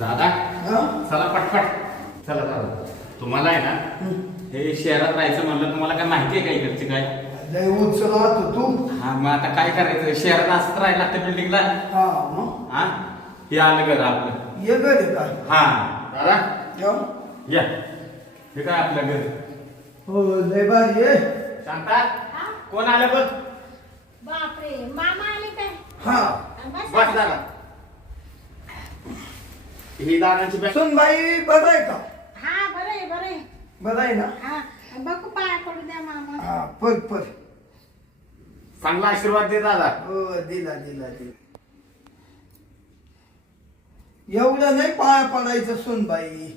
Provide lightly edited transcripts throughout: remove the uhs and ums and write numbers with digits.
दादा चला पटपट चला दादा तुम्हाला आहे ना हे शहरात राहायचं म्हणलं तुम्हाला काय माहिती आहे का इकडची काय लय उचलत तू. हा मग आता काय करायचं शहरात असत राहायला लागतं बिल्डिंगला हा मग हा हे आलं घर आपलं ये ग रे काय. हा दादा हो. या हे काय आपलं घर हो लय भारी आहे. शांता कोण आलं बघ बापरे मामा आले काय हा बस दादा ही दादांची बॅग सुनबाई बरं आहे का. हा बरं आहे बरं आहे बरं आहे ना. हा बघू पाया पडू द्या मामा हा पर चांगला आशीर्वाद दे दादा हो दिला दिला दिला. एवढं नाही पाया पडायचं सुनबाई.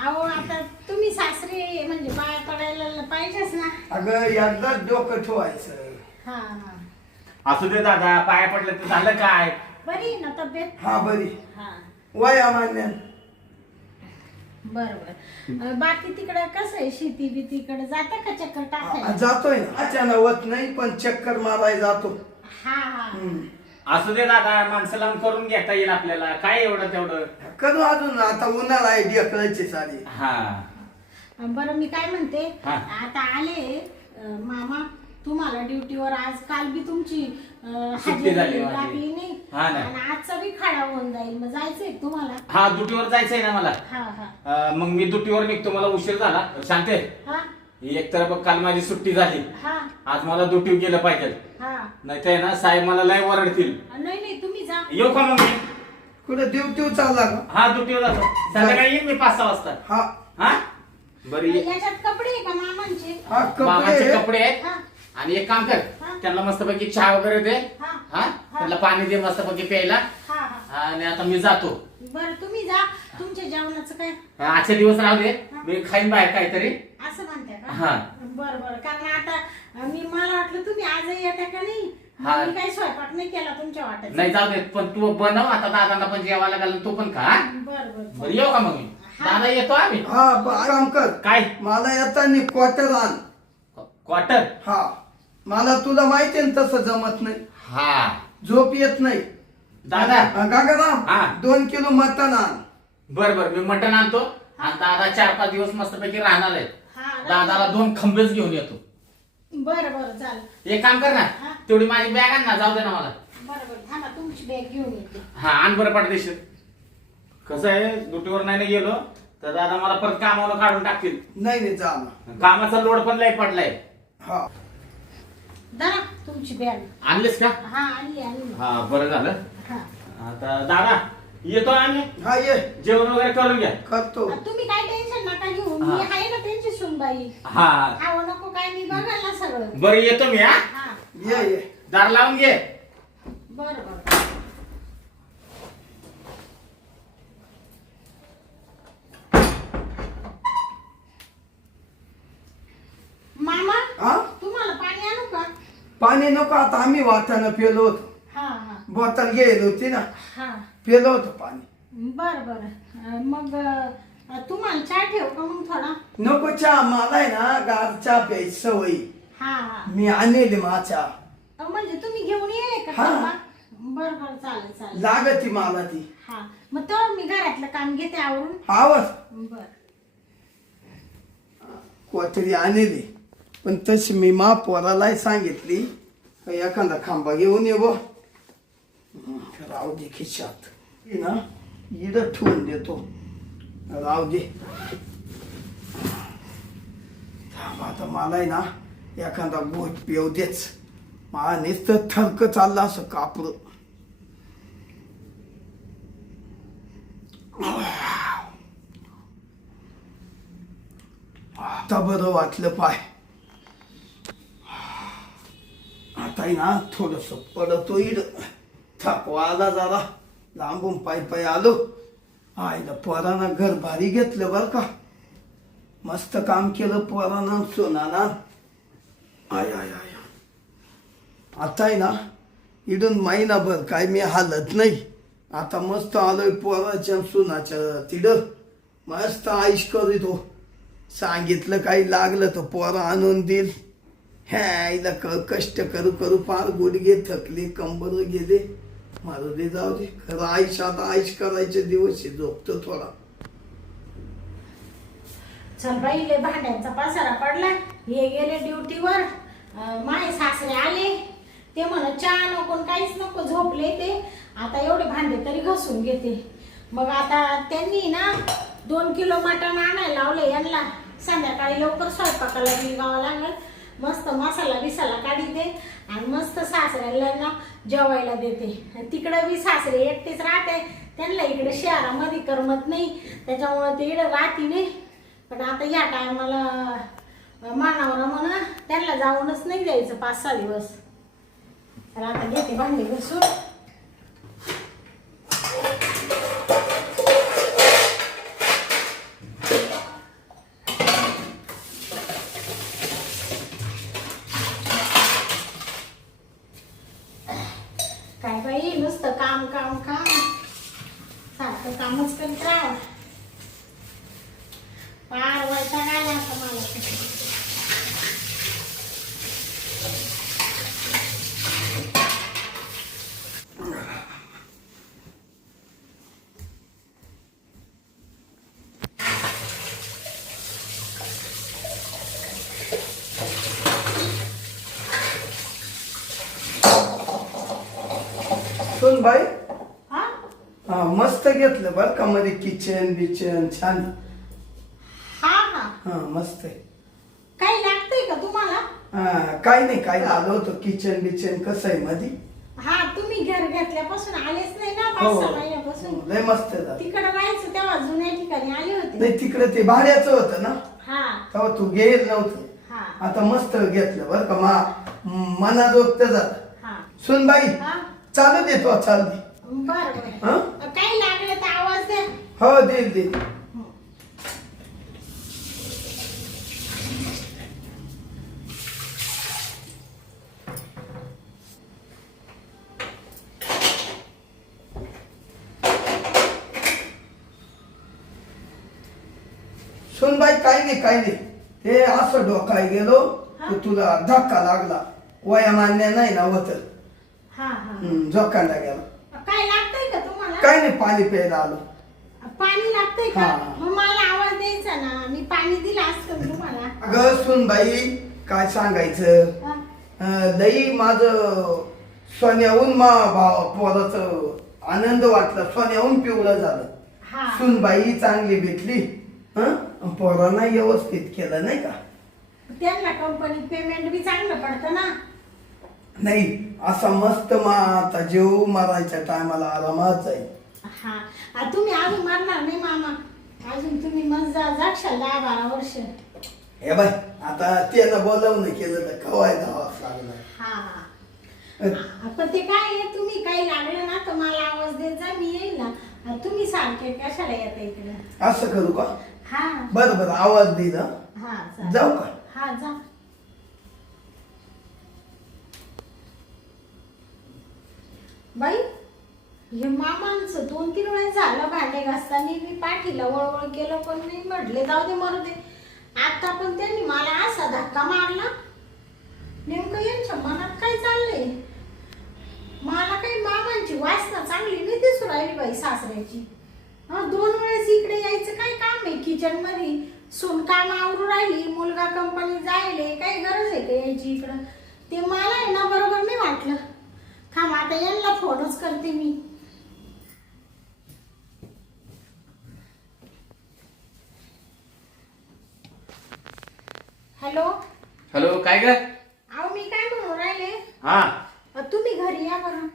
अहो आता तुम्ही सासरे म्हणजे पाया पडायला पाहिजेच ना अगं एकदाच डोकं ठेवायचं. हा हा असू दे दादा पाया पडलं तर झालं काय बरी आहे ना तब्येत हा बरी हा वयामान्य. बरोबर बाकी तिकडं कसं आहे शेती बीतीकडे जाता का चक्कर टाकायला जातोय ना अचानक होत नाही पण चक्कर मारायला जातो. हा हा असू दे दादा माणसं लावून करून घेता येईल आपल्याला काय एवढं तेवढं करू अजून आता उन्हाळा आहे ढेकळायची साडी. हा बरं मी काय म्हणते हा. आता आले मामा तुम्हाला ड्युटीवर आज काल बी तुमची सुट्टी हजेरी झाली माझी. लागली नाही हा ना. आणि आजचा बी खाडा होऊन जाईल मग जायचंय तुम्हाला हा ड्युटीवर जायचंय ना मला हा हा मग मी ड्युटीवर निघतो मला उशीर झाला शांते हा एक तर बघ काल माझी सुट्टी झाली हा आज मला ड्युटीवर गेलं पाहिजे हा नाही तर ना साहेब मला लय ओरडतील नाही नाही तुम्ही जा येऊ का मग मी कुठं ड्युटी चालला का. हा ड्युटीवर जातो संध्याकाळी येईन मी 5-6 वाजता हा हा बरं ये. याच्यात कपडे आहे का मामांचे हा मामाचे कपडे कपडे आहेत हा आणि एक काम कर हा. त्यांना मस्तपैकी चहा वगैरे दे हा हा त्यांना पाणी दे मस्तपैकी प्यायला हा हा आणि आता मी जातो बरं तुम्ही जा तुमच्या जेवणाचं काय आजचे दिवस राहू दे मी खाईन बाहेर काहीतरी असं म्हणताय हा. का बरं बरं कारण आता मला वाटलं तुम्ही आजही येता का नाही हा. मी काही स्वयंपाक नाही केला तुमच्या वाट्यात नाही जाऊ दे पण तू बनव आता दादांना पण जेवायला घाल तू पण खा हा? बरं बरं बरं येऊ का मग मी हा. दादा येतो आम्ही हा काम कर काय मला येताना क्वार्टर आण. क्वार्टर हा मला तुला माहिती आहे ना तसं जमत नाही हा झोप येत नाही. दादा गागाराम हा. 2 किलो मटण आण. बर बर मी मटण आणतो आणि दादा 4-5 दिवस मस्तपैकी राहणार आहे हा दादाला 2 खंबेच घेऊन येतो बरं बरं चालेल एक काम कर ना हा. तेवढी माझी बॅग आण ना जाऊ दे ना मला बरं बरं थांबा तुमची बॅग घेऊन येते हा आण बरं पडदेशीर कसं आहे ड्युटीवर नाही ना गेलो तर दादा मला परत कामाला काढून टाकतील नाही जा ना. कामाचा लोड पण लय पडलाय हा धरा तुमची बॅग आणलीस का हा आणली आणली हा बरं झालं हा आता दादा येतो आम्ही हा ये जेवण वगैरे करून घ्या करतो. तुम्ही काय टेन्शन नका घेऊ हा. मी आहे ना त्यांची सुनबाई हा खावं नको काय मी बघाल ना सगळं बरं येतो मी हा हा ये ये दार लावून घे बरं बरं मामा हा तुम्हाला पाणी आणू का पाणी नको आता आम्ही वाटानं पेलो होतो. हा हा बॉटल गेली होती ना हा पेलो होतो पाणी. बर बर मग तुम्हाला चहा ठेव का मग थोडा नको चहा मला आहे ना गार चहा प्यायची सवय. हा हा मी आणले मा चहा म्हणजे तुम्ही घेऊन येले का हा. तेव्हा? बर बर चालेल चालेल लागती मला ती. हा मग तर मी घरातलं काम घेते आवरून आवाज बर कोतरी आणली पण तशी मी मा पोरालाही सांगितली का एखादा खांबा घेऊन ये बो. राहू दे खिशात हे ना इडं ठेवून देतो. राहू दे थांब आता मला आहे ना एखादा गोट पिऊ देच. मला नुसतं थरक चाललं असं कापड. आता बरं वाटलं पाय. आता आहे ना थोडस पडतो इड थकवा आला जरा लांबून पाय पाय आलो. आईला पोरानं घर भारी घेतलं बर का. मस्त काम केलं पोरानं सोनाना. आय आय आय आता आहे ना इडून महिनाभर काय मी हालत नाही. आता मस्त आलोय पोराच्या सोनाच्या तिड मस्त आईश करीतो. सांगितलं काही लागलं तर पोरं आणून देईल. ह्या आईला कष्ट करू करू फार गुडघे थकले कंबर गेले. मला दे जाऊ दे खरं आईश आता आईश करायचे दिवस आहे झोपतो थोडा. चल बाई लय भांड्यांचा पसारा पडला. हे गेले ड्युटीवर. माझे सासरे आले. ते म्हणत चहा नको न काहीच नको झोपले ते. आता एवढे भांडे तरी घासून घेते. मग आता त्यांनी ना 2 किलो मटण आणायला लावले यांना. संध्याकाळी लवकर स्वयंपाकाला निघावं लागल. मस्त मसाला बिसाला काढीते आणि मस्त सासऱ्याला ना जेवायला देते. तिकडं बी सासरे एकटेच राहते. त्यांना इकडे शहरामध्ये करमत नाही त्याच्यामुळे ते इकडे राहती नाही. पण आता या टायमाला मानावरा म्हणा त्यांना जाऊनच नाही द्यायचं 5-6 दिवस. तर आता घेते भांडे घासून. काय बाई नुसतं काम काम काम सारखं कामच करत राहा. फार वैताग आला आता मला. सुन बाई हा हा मस्त घेतलं बर का मध्ये किचन बिचन छान. हा हा हा मस्त आहे. काही लागतंय का तुम्हाला? काही नाही काही आलं होतं किचन बिचन कसं आहे मध्ये. हा तुम्ही घर घेतल्यापासून आलेच नाही ना हो 5-6 महिन्यापासून. लय मस्त झालं. तिकडे राहायचं तेव्हा जुन्या ठिकाणी आले होते. नाही तिकडे ते भाड्याचं होतं ना हा तेव्हा तू गेल नव्हतं. हा आता मस्त घेतलं बर का मनाजोगत झालं. हा सुन बाई हा चालू दे तो चालू दे. बरं हा? काही लागलं तर आवाज द्या. हो देईल देईल. सुन बाई काही नाही काही नाही ते असं डोकाय गेलो हा? तर तुला धक्का लागला वया मान्य नाही ना होत. हा हा जोकांडा गेला. काय लागतंय का तुम्हाला? काही नाही पाणी प्यायला आलो. पाणी लागतंय का? हा. मग मला आवाज द्यायचा ना. मी पाणी दिलं असतं तुम्हाला. अगं सुन बाई काय सांगायचं हा. लई माझं सोन्याहून मा पोराचं आनंद वाटला. सोन्याहून पिवळं झालं. हा सुन बाई चांगली भेटली. पोरांना व्यवस्थित केलं नाही का. त्यांना कंपनीत पेमेंट बी चांगलं पडतं ना. नाही असा मस्त आता जेव मारायच्या टायमाला आरामात जाईल. हा तुम्ही अजून मरणार नाही मामा. अजून तुम्ही मस्त जाक्षाल 10-12 वर्ष. हे बाय आता त्यानं बोलावणं केलं तर खवाय जावंच लागलं. हा पण ते काय आहे तुम्ही काही लागलं ना तर मला आवाज देत जा. मी येईल ना. तुम्ही सारखे कशाला येता इकडे. असं करू का? हा बरं बरं आवाज दे ना. हा चालेल. जाऊ का? हा जा. बाई हे मामांचं 2-3 वेळेस झालं भांडे घासताना मी पाठीला वळवळ केलं पण नाही म्हटले जाऊ दे मरू दे. आता पण त्यांनी मला असा धक्का मारला. नेमकं यांच्या मनात काय चाललंय. मला काही मामांची वासना चांगली नाही दिसू राहिली बाई सासऱ्याची. 2 वेळेस इकडे यायचं काय काम आहे किचन मध्ये. सून काम आवरू राहिली. मुलगा कंपनीत जायले. काही गरज आहे का यायची इकडं. ते मला आहे ना बरोबर नाही वाटलं. थांब आता यांना फोनच करते मी. हॅलो हॅलो काय ग? अहो मी काय म्हणून राहिले. हा तुम्ही घरी या बरं.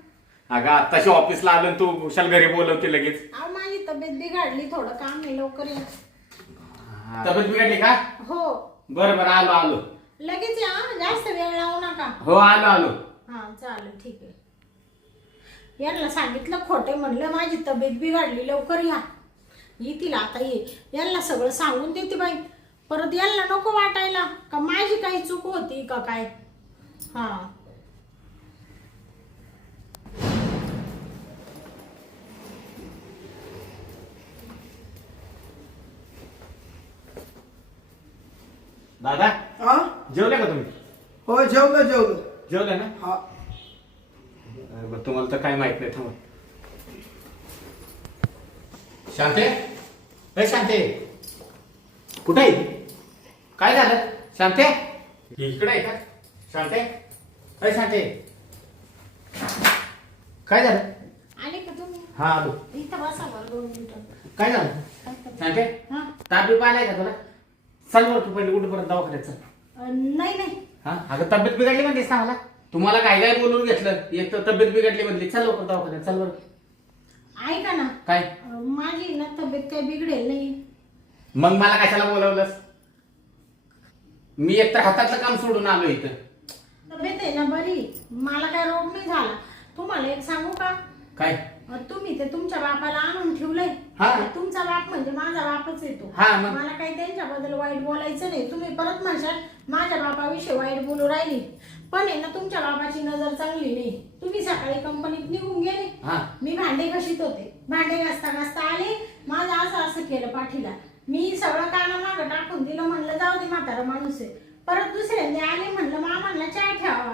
अगं आत्ताशी ऑफिसला आलो आणि तू कुशाल घरी बोलवते लगेच. अहो माझी तब्येत बिघडली. थोडं काम आहे लवकर या. तब्येत बिघडली का? हो बरं बरं आलो आलो. लगेच या. जास्त वेळ लावू नका. हो आलो आलो. हा चालेल ठीक आहे. यांना सांगितलं खोटे म्हणलं माझी तब्येत बिघडली लवकर या. येतील आता ये. यांना सगळं सांगून देते बाई. परत यांना नको वाटायला का माझी काही चूक होती का काय. हा दादा हा जेवले का तुम्ही? हो जेवलं जेवलं. जेवले ना? हा बरं. तुम्हाला तर काय माहित नाही. थांबा. शांते, ए शांते, कुठे आहे? काय झालं शांते? इकडे आहे का शांते? ए शांते, काय झालं? आले का तुम्ही? हा आलो. इथं बसा बरं 2 मिनिटं. काय झालं काय करता? शांते? हा? ताप बीप आलाय का तुला? चल बरं तू पहिले कुठपर्यंत दवाखान्यात चल. नाही नाही. हा अगं तब्येत बिघडली म्हणतेस ना मला. तुम्हाला काय काय बोलून घेतलं, एक तर तब्येत बिघडली म्हणली. चल लवकर दवाखान्यात चल बरं. ऐका ना, काय माझी ना तब्येत काही बिघडेल नाही. मग मला कशाला बोलवलंस? मी एकतर हातातलं काम सोडून आलो इथं. तब्येत आहे ना बरी, मला काय रोग नाही झाला. तुम्हाला एक सांगू का? काय? तुम्ही ते तुमच्या बापाला आणून ठेवलंय. हा. तुमचा बाप म्हणजे माझा बापच येतो. हा, मग? मला काही त्यांच्याबद्दल वाईट बोलायचं नाही. तुम्ही परत म्हणशाल माझ्या बापाविषयी वाईट बोलू राहिली, पण आहे ना तुमच्या बाबाची नजर चांगली नाही. तुम्ही सकाळी कंपनीत निघून गेले, हा. मी भांडे घाशीत होते. भांडे घासता घासता आले, माझं असं केलं पाठीला. मी सगळं काना मागं टाकून दिलं, म्हणलं जाऊ दे म्हातारा माणूस आहे. परत दुसऱ्यांदा आले, म्हणलं मामाला चहा ठेवा,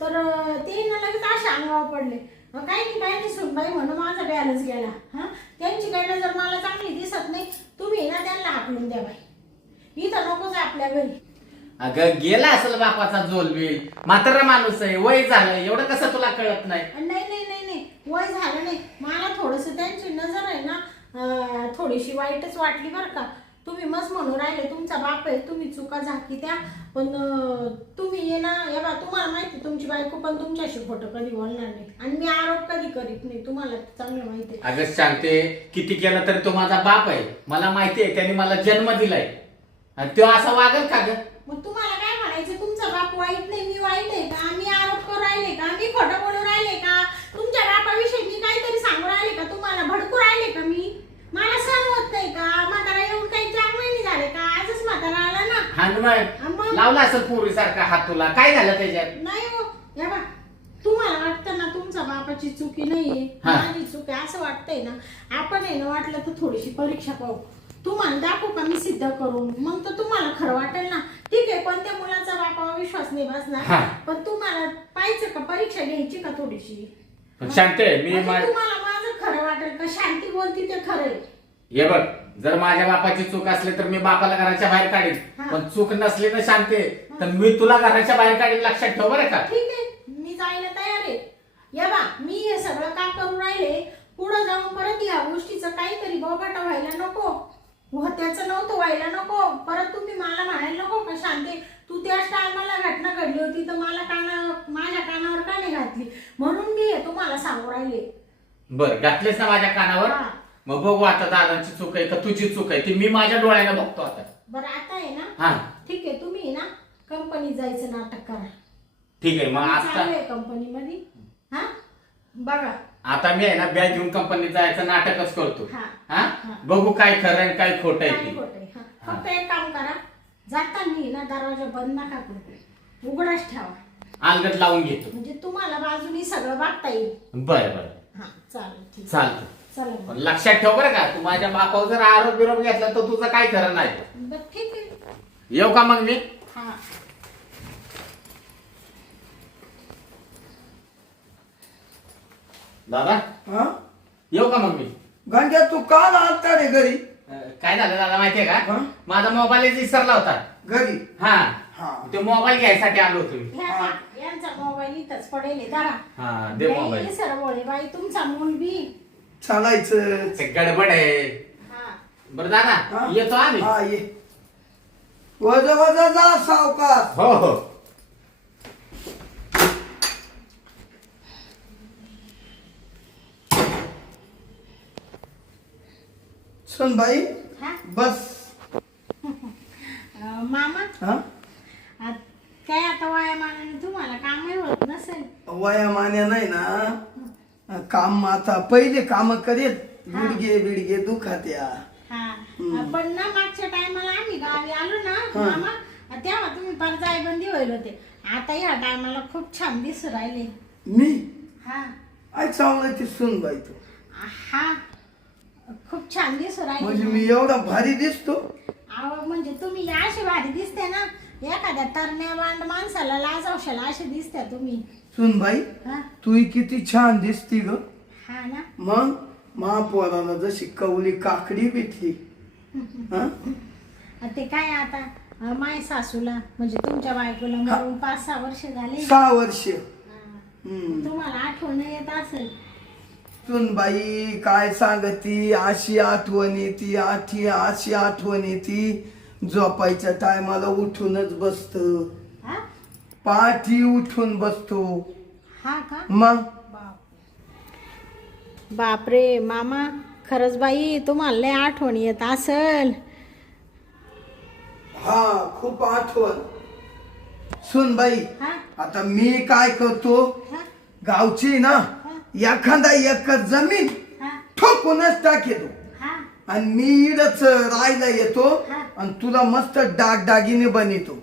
तर ते ना लगेच अशा अंगावर पडले. काही नाही सुनबाई म्हणून माझा बॅलन्स गेला. हा, त्यांची काही नजर मला चांगली दिसत नाही. तुम्ही ना त्यांना हाकलून द्या बाई, इथं नकोच आपल्या घरी. अगं गेला असेल बापाचा जोलबिल, म्हातारा माणूस आहे, वय झालंय, एवढं कसं तुला कळत नाही? नाही नाही नाही नाही, वय झालं नाही. मला थोडस त्यांची नजर आहे ना थोडीशी वाईटच वाटली बरं का. तुम्ही मस्त म्हणून राहिले तुमचा बाप आहे, तुम्ही चुका झाकी त्या, पण तुम्ही ये ना हे बा, तुम्हाला माहिती तुमची बायको पण तुमच्याशी खोटं कधी बोलणार नाही, आणि मी आरोप कधी करीत नाही, तुम्हाला चांगलं माहिती आहे. अगं शांते, किती केलं तरी तो माझा बाप आहे. मला माहिती आहे त्याने मला जन्म दिलाय, आणि तो असा वागल का ग? मग तुम्हाला काय म्हणायचं? तुमचा बाप वाईट नाही, मी वाईट आहे का? मी आरोप करू राहिले का? मी खोटं बोलू राहिले का? तुमच्या बापाविषयी मी काहीतरी सांगू राहिले का? तुम्हाला भडकू राहिले का? मी मला सहन होत नाही का? म्हातारा येऊन काही 4 महिने झाले का? आजच म्हातारा आला ना. हा मग लावला असेल पोरीसारखा हात तुला, काय झालं त्याच्यात? नाही हो, या बा, तुम्हाला वाटतं ना तुमच्या बापाची चुकी नाहीये, हा. माझी चूक आहे असं वाटतंय ना. आपण आहे ना वाटलं तर थोडीशी परीक्षा पाहू, तुम्हाला दाखवू का मी सिद्ध करून, मग तर तुम्हाला खरं वाटेल ना. ठीक आहे, कोणत्या मुलाचा बापावर विश्वास नाही हा. बसणार, पण तुम्हाला पाहिजे का परीक्षा घ्यायची का थोडीशी? शांते, मी म्हणजे तुम्हाला माझं खरं वाटेल का शांती बोलती ते खरं आहे? हे बघ, जर माझ्या बापाची चूक असली तर मी बापाला घराच्या बाहेर काढीन, हा. पण चूक नसली ना शांते, तर मी तुला घराच्या बाहेर काढीन, लक्षात ठेव बरं का? ठीक आहे, मी जायला तयार आहे. या बा, मी हे सगळं का करू राहिले, पुढे जाऊन परत या गोष्टीचं काहीतरी बोबाटा व्हायला नको, त्याचं नव्हतं व्हायला नको. परत तुम्ही मला म्हणायला नको का शांते तू त्याच टायमाला घटना घडली होती तर मला माझ्या कानावर का नाही घातली, म्हणून मी हे तुम्हाला सांगू राहिले. बरं, घातलेस ना माझ्या कानावर, हा. मग बघू आता दादाची चूक आहे का तुझी चूक आहे, ती मी माझ्या डोळ्याने बघतो आता. बरं आता आहे ना, हा ठीक आहे, तुम्ही ना कंपनीत जायचं नाटक करा. ठीक आहे. मग आता चालू आहे कंपनीमध्ये, हा बघा. आता मी आहे ना बॅग घेऊन कंपनीत जायचं नाटकच करतो. हा. हा हा. बघू काय खरं आहे काय खोटं आहे काय ते. खोटं आहे, हा. फक्त एक काम करा, जाताना ना दरवाजा बंद नका करू, उघडाच ठेवा, अलगद लावून घेतो. म्हणजे तुम्हाला बाजूनी सगळं बघता येईल. बरं बरं, हा चालेल, ठीक आहे. चालतं. चला पण मग. लक्षात ठेव बरं का, तू माझ्या बापावर जर आरोप बिरोप घेतला तर तुझं काय खरं नाही. बरं, ठीक आहे. येऊ का मग मी? हा. दादा हा, येऊ का मग मी? गंग्या तू काल आलता रे घरी? काय झालं दादा माहितीये का, हा? माझा मोबाईल विसरला होता. घरी? हा, हा. ते मोबाईल घ्यायसाठी आलो होतो मी. ह्या पहा, यांचा मोबाईल इथंच पडेल आहे, धरा. हा, दे मोबाईल. सरवळे बाई, तुमचा मूल बी. चालायचं. ते गडबड आहे. हा. बरं दादा, हा? येतो आम्ही. हा, ये. वजा वजा जा सावकाश. हो हो. सुन बाई, हा? बस. मामा, हा, काय आता वयामानाने तुम्हाला कामही होत नसेल. वयामान्या नाही ना, काम आता पहिले काम करेल, बिडगे बिडगे दुखात्या. हा, पण ना मागच्या टायमाला आम्ही गावी आलो ना मामा, तेव्हा तुम्ही फार जायबंदी होईल होते. आता या टायमाला खूप छान दिसू राहिले. मी हा आई चांगलं ती सुन बाई तू, हा, खूप छान दिसू म्हणजे राहिले. मी एवढा भारी दिसतो? अहो म्हणजे तुम्ही अशी भारी दिसते ना, एखाद्या तरण्या बांड माणसाला लाजावशाला अशी दिसत्या तुम्ही. सुन बाई, हा तू किती छान दिसती ग. हा ना. मग महापौराला जशी कवली काकडी भेटली. हा? ते काय आता माय सासूला म्हणजे तुमच्या बायकोला मरून 5-6 वर्ष झाले. 6 वर्ष. हा. तुम्हाला आठवण येत असेल. बाई काय सांगती, अशी आठवण येते, अशी आठवण येते. झोपायच्या टायमाला उठूनच बसतो, हा? पाठी उठून बसतो. हा का? मग बापरे मामा, खरंच बाई तुम्हाला लय आठवण येत असल. हा खूप आठवण. सुन बाई, हा? आता मी काय करतो, हा? गावची ना एखादा एकर जमीन हा? ठोकूनच टाकेतो हा? आणि मी इडच राहायला येतो हा. आणि तुला मस्त डागडागिने बनवतो.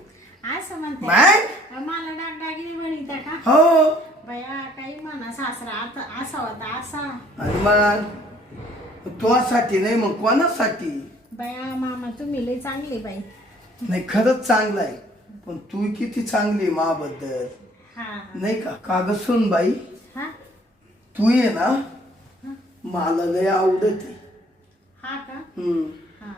असं म्हणते. मग? मला डागडागिने बनवता का? हो. बया काही म्हणा सासरा आता असा होता असा. आणि मग तुझ्यासाठी नाही मग कोणासाठी? बया मामा तुम्ही लय चांगले बाई. नाही खरंच चांगलं आहे, पण तू किती चांगली माबद्दल हा. नाही का? काग सुन बाई, हा? तू ये ना हा? मला लय आवडते. हा का? हा.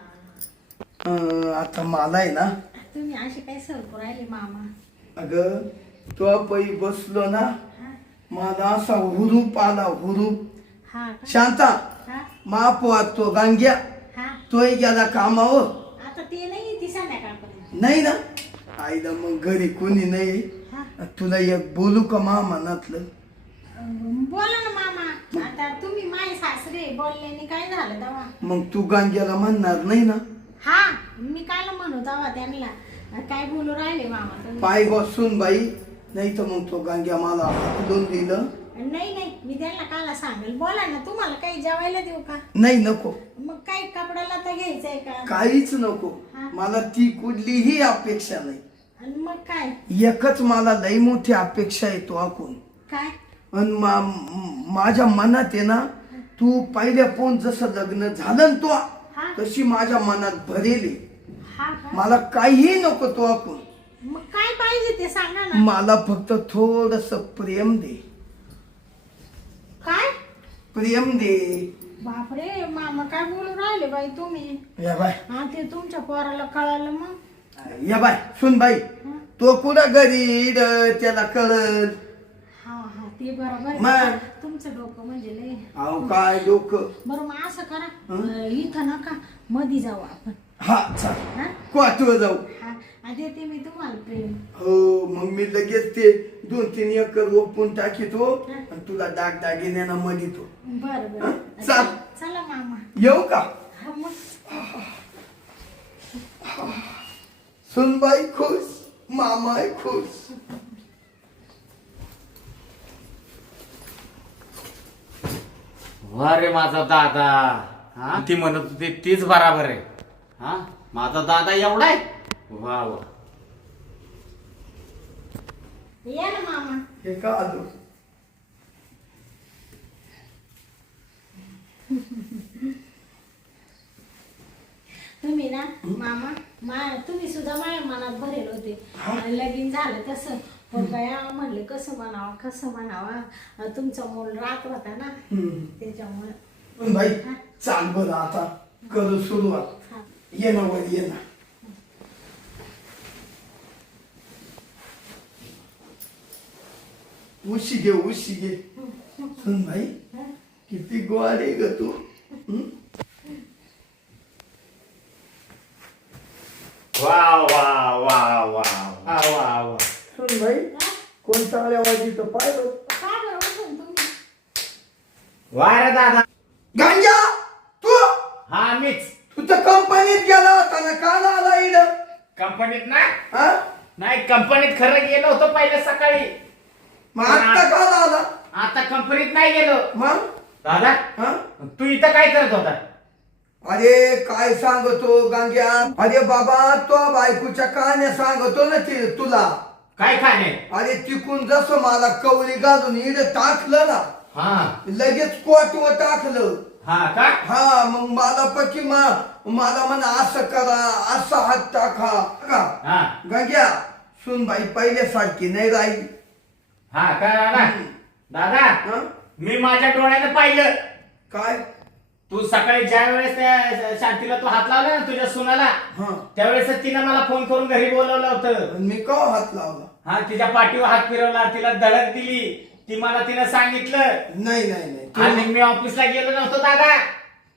आता मला आहे ना, तुम्ही असे काय सरकू राहिले मामा? अगं तो पै बसलो ना, हा? माझा असा हुरूप आला, हुरूप. हा का? शांता, हा? महापौर तो गांग्या, हा? तोही गेला कामावर. आता ते नाही ती संध्याकाळपर्यंत. नाही ना, आईला मग घरी कोणी नाही. हा? तुला एक बोलू का मनातलं? बोला ना मामा. आता तुम्ही माय सासरे बोलल्याने काय झालं तेव्हा? मग तू गांग्याला म्हणणार नाही ना? हा मी काय म्हणू तेव्हा त्यांना काय बोलू राहिले मामा तुम्ही? पाय बसून बाई, नाही तर मग तो गांग्या मला हाकलून दिलं. नाही नाही मी त्यांना काला सांगेल. बोला ना, तुम्हाला काही जेवायला देऊ का? नाही नको, मग काही कपड्याला तर घ्यायचंय का? काहीच नको. हा. मला ती कुठलीही अपेक्षा नाही. आणि मग काय? एकच मला लई मोठी अपेक्षा आहे तो ऐकून. काय? आणि माझ्या मनात आहे ना, तू पहिल्या पोन जसं लग्न झालं ना तो, हा? तशी माझ्या मनात भरेली. हा का? मला काहीही नको तो ऐकून. मग काय पाहिजे ते सांगा ना. मला फक्त थोडस प्रेम दे. काय? प्रेम दे. बापरे मामा काय बोलू राहिले बाई तुम्ही? या बाय, हा ते तुमच्या पोराला कळालं मग? या बाय, सुन बाई, हा? तो कुठं घरी त्याला कळत. हा हा ते बरोबर मग? आहे. तुमचं डोकं म्हणजे लय. अहो काय लोक. बरं मग असं करा, इथं नका मधी जाऊ आपण. हा चाल, हा? क्वाटवर जाऊ. हा देते मी तुम्हाला प्रेम. हो मग मी लगेच ते 2-3 एकर ओपून टाकीतो आणि तुला दागदागिन्यानं मलितो. बरं हा? बरं चाल. चला मामा. येऊ का? हा मग. सुनबाई खुश, मामाय खुश. वा रे माझा दादा. हा ती म्हणत होती तीच बराबर आहे. हा माझा दादा एवढा आहे. वा वा. या ना मामा. हे का आलो? तुम्ही ना मामा तुम्ही सुद्धा माझ्या मनात भरेल होते. लगीन झालं तसं पण बया म्हणले कसं म्हणावा तुमचा मूल रात होता ना त्याच्यामुळे. पण बाई चाल बरं, आता करू सुरुवात. हा. ये ना वर, ये ना. उशी घे, उशी घे. सुन भाई, किती गोड आहे ग तू. वा वा वा वा वा वा वा. सुन भाई, कोणता आवाजीचं पाहिलं? काय बरं उठून तुम्ही? वा रे दादा. गांजा तू हा मीच. तू तर कंपनीत गेला होता ना, का आला इकडं? कंपनीत ना? हा? नाही कंपनीत खरं गेलो होतो पहिले सकाळी. मग आता का आला? आता कंपनीत नाही गेलो. मग दादा हा? तू इथं काय करत होता? अरे काय सांगतो गांग्या, अरे बाबा तो बायकोच्या कहाण्या सांगतो ना ते तुला. काय खाणे? अरे तिकून जसं मला कवली घालून इड टाकलं ना, हा लगेच कोटवर टाकलं. हा का? हा मग मला पकी मला म्हणा असं करा, असा हात टाका का. हा गांग्या सुन बाई पहिल्यासारखी नाही राहिली. हा का दादा? दादा हं? मी माझ्या डोळ्याने पाहिलं. काय? तू सकाळी ज्या वेळेस त्या शांतीला तू हात लावला ना तुझ्या सुनाला, हा त्यावेळेस तिनं मला फोन करून घरी बोलवलं होतं. मी का हात लावला? हा, तिच्या पाठीवर हात फिरवला, तिला धडक दिली, ती मला तिनं सांगितलं. नाही नाही नाही आणि मी ऑफिसला गेलो नव्हतो दादा,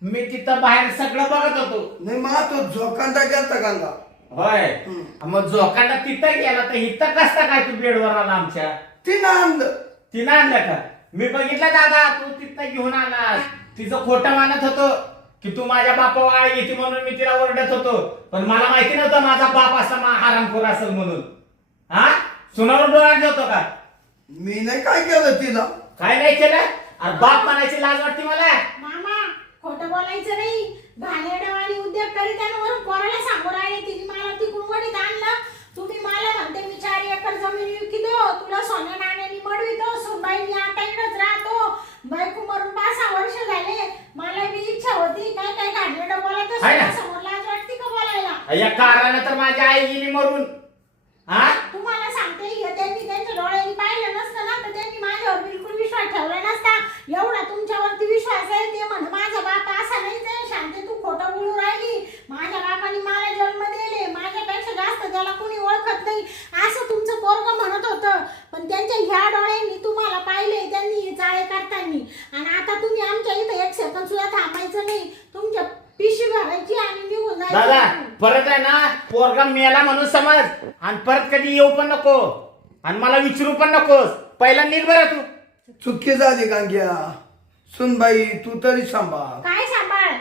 मी तिथं बाहेर सगळं बघत होतो. नाही मग तो झोकांदा गेलता गंगा. होय, मग झोकांना तिथं गेला तर इथं कसं काय तू बेडवर आला आमच्या? तिनं आणलं. तिनं आणलं का? मी बघितलं दादा, तू तिथं घेऊन आलास. तिचं खोटं मानत होतो की तू माझ्या बापावर आळ येते म्हणून मी तिला ओरडत होतो, पण मला माहिती नव्हतं माझा बाप असा हरामखोर असेल म्हणून. हा, सुनावर डोळा ठेवतो का? मी नाही काय केलं तिला. काय नाही केलं? अरे बाप म्हणायची लाज वाटते मला. मामा खोटं बोलायचं नाही. घाणेरडेवाणी उद्योग करीत आणि वरून पोराला सांगून राहिले तिने मला तिकडून वडीत आणलं. तुम्ही मला म्हणते मी 4 एकर जमीन विकितो, तुला सोन्या नाण्याने मडवितो, सुनबाई मी आता इकडेच राहतो. बायको मरून 5-6 वर्ष झाले. मला बी इच्छा होती काय काय घाणेरडं बोलायचं. आहे ना? समोर लाज वाटते का बोलायला? या कारानं तर माझी आई गेली मरून. हा, तुम्हाला सांगते त्यांनी त्यांच्या डोळ्यांनी पाहिलं नसतं ना तर त्यांनी माझ्यावर बिलकुल विश्वास ठेवला नसता. एवढा तुमच्यावरती विश्वास आहे. ते म्हण माझा बाप असा नाहीच आहे. शांती तू खोटं बोलू राहिली. माझ्या बापाने मला जन्म दिले, माझ्यापेक्षा जास्त त्याला कोणी ओळखत नाही असं तुमचं पोरगं म्हणत होतं. पण त्यांच्या ह्या डोळ्यांनी तुम्हाला पाहिले, त्यांनी हे चाळे करताना. आणि आता तुम्ही आमच्या इथं 1 सेकंद सुद्धा थांबायचं नाही. तुमच्या पिशवी भरायची आणि निघून दादा जायचं. परत आहे ना पोरगा मेला म्हणून समज, आणि परत कधी येऊ पण नको आणि मला विचारू पण नकोस. पहिला नीट बरं तू. चुकी झाली गांग्या. सुनबाई तू तरी सांभाळ. काय सांभाळ?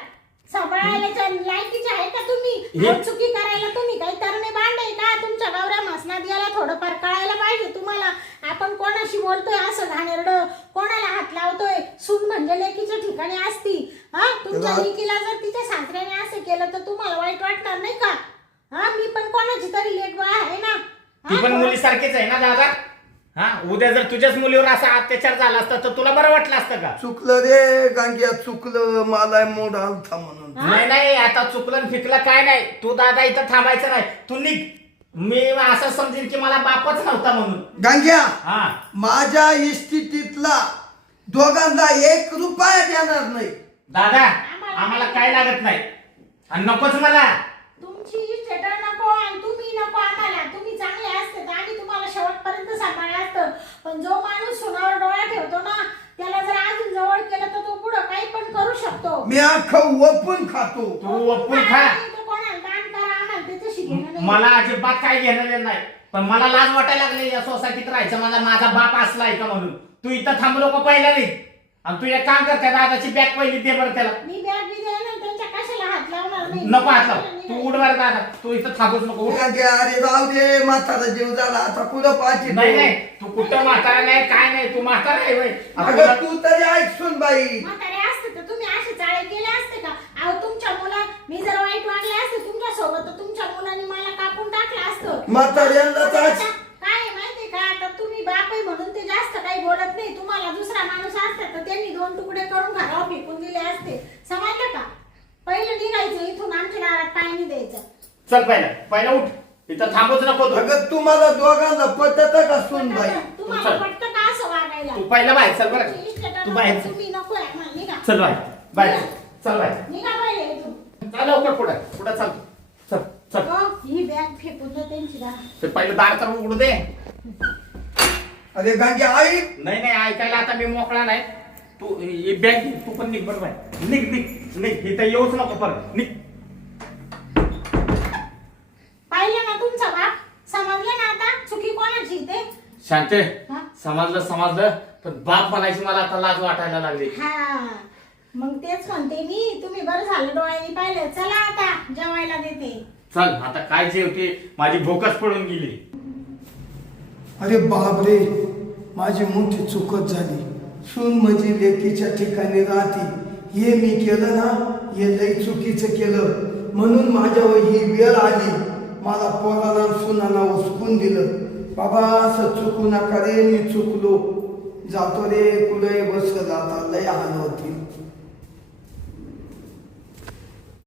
सांभाळायला लायकीचे आहे का तुम्ही? हे- चुकी करायला तुम्ही काही तरणे बांधे का? तुमच्या गौऱ्या मसनात याला थोडंफार कळायला पाहिजे तुम्हाला. आपण कोणाशी बोलतोय असं घाणेरडं, कोणाला हात लावतोय. सून म्हणजे लेकीच्या ठिकाणी असती. हा, तुमच्या लेकीला जर तिच्या सासऱ्याने असं केलं तर तुम्हाला वाईट वाटणार नाही का? हा, मी पण कोणाची तरी लेक बा आहे ना. ती हा, पण मुलीसारखीच आहे ना दादा. हा, उद्या जर तुझ्याच मुलीवर असा अत्याचार झाला असता तर तुला बरं वाटलं असतं का? चुकलं रे गांग्या, चुकलं. मला मूड आलता म्हणून. नाही नाही, आता चुकलं आणि फिकलं काय नाही. तू दादा इथं थांबायचं नाही, तू निघ. मी असं समजेन की मला बापच नव्हता म्हणून. गांग्या हा, माझ्या इस्टेटीतला दोघांना 1 रुपया देणार नाही. दादा आम्हाला काय लागत नाही आणि नकोच मला. तुमची थेटर नको आणि तुम्ही नको आम्हाला. तुम्ही चांगले असते तर आम्ही तुम्हाला शेवटपर्यंत सांभाळलं असतं. पण जो माणूस सुनावर डोळा ठेवतो ना त्याला जर अजून जवळ केलं तर तो पुढं काही पण करू शकतो. मी अख्खं वपून खातो. तू ओपून खा. तो कोणाला दान करा, आम्हाला त्याच्याशी घेणं नाही. मला अजिबात काय घेणं देणं नाही, पण मला लाज वाटायला लागली या सोसायटीत राहायचं. माझा बाप असलाय का म्हणून. तू इथं थांबू नको पहिला नाही. आणि तू एक काम कर, त्या दादाची बॅग पहिली दे बरं त्याला. मी बॅग बी देणार त्यांच्या कशाला हात लावणार नाही. नको हात लाव, तू उठ बरं दादा. तू इथं थांबूच नको, उठ. गांग्या अरे राहू दे, म्हातारा जीव झाला आता कुठं पाहिजे. नाही नाही, तू कुठं म्हातारा नाही काय नाही, तू म्हातारा आहे होय. अगं तू तरी ऐक सुनबाई. म्हातारे असते तर तुम्ही असे चाळे केले असते का? अहो तुमच्या मुला मी जर वाईट वागले असते तुमच्या सोबत तर तुमच्या मुलांनी मला कापून टाकलं असतं. म्हाताऱ्यांना तर काय आहे माहितीये का? आता तुम्ही बाप आहे म्हणून ते जास्त काही बोलत नाही. तुम्हाला दुसरा माणूस असता तर त्यांनी 2 तुकडे करून घरावर फेकून दिले असते. समजलं का? पहिलं निघायचं इथून, आमच्या दारात पाणी द्यायचं. चल पहिला उठ. इथं थांबूच नको तू. अगं तुम्हाला दोघांना पटत का सुनबाई? तुम्हाला पटतं का असं वागायला? तू पहिला बाहेर चल बरं. तू बाहेर चल. तुम्ही नको आहे मला, निघा. चल बाहेर चल बाहेर. निघा पहिले इथून. चल लवकर पुढे चल. चल चल. हो, ही बॅग फेकून द्या त्यांची दारात. ते पहिलं दार तर उघडू दे. अरे गांग्या ऐक. नाही नाही, ऐकायला आता मी मोकळा नाही. तू ही बॅग तू पण निघ बरं बाहेर. निघ इथं येऊच नको परत. निघ. पाहिलं ना तुमचा बाप? समजलं ना आता चुकी कोणाची ते? शांते, हा? समजलं पण बाप म्हणायची मला आता लाज वाटायला लागली. हा, मग तेच म्हणते मी. तुम्ही बरं झालं डोळ्यांनी पाहिलं. चला आता जेवायला देते. चल आता काय जेवते, माझी भूकच पडून गेली. अरे बापरे, माझी मोठी चुकच झाली. सून म्हणजे लेकीच्या ठिकाणी राहते. हे मी केलं ना, हे लई चुकीचं केलं. म्हणून माझ्यावर ही वेळ आली. मला पोराला सुनाला उचकून दिलं. बाबा असं चुकू नका रे, मी चुकलो. जातो रे, कुठे बसत आता लय हाल होती.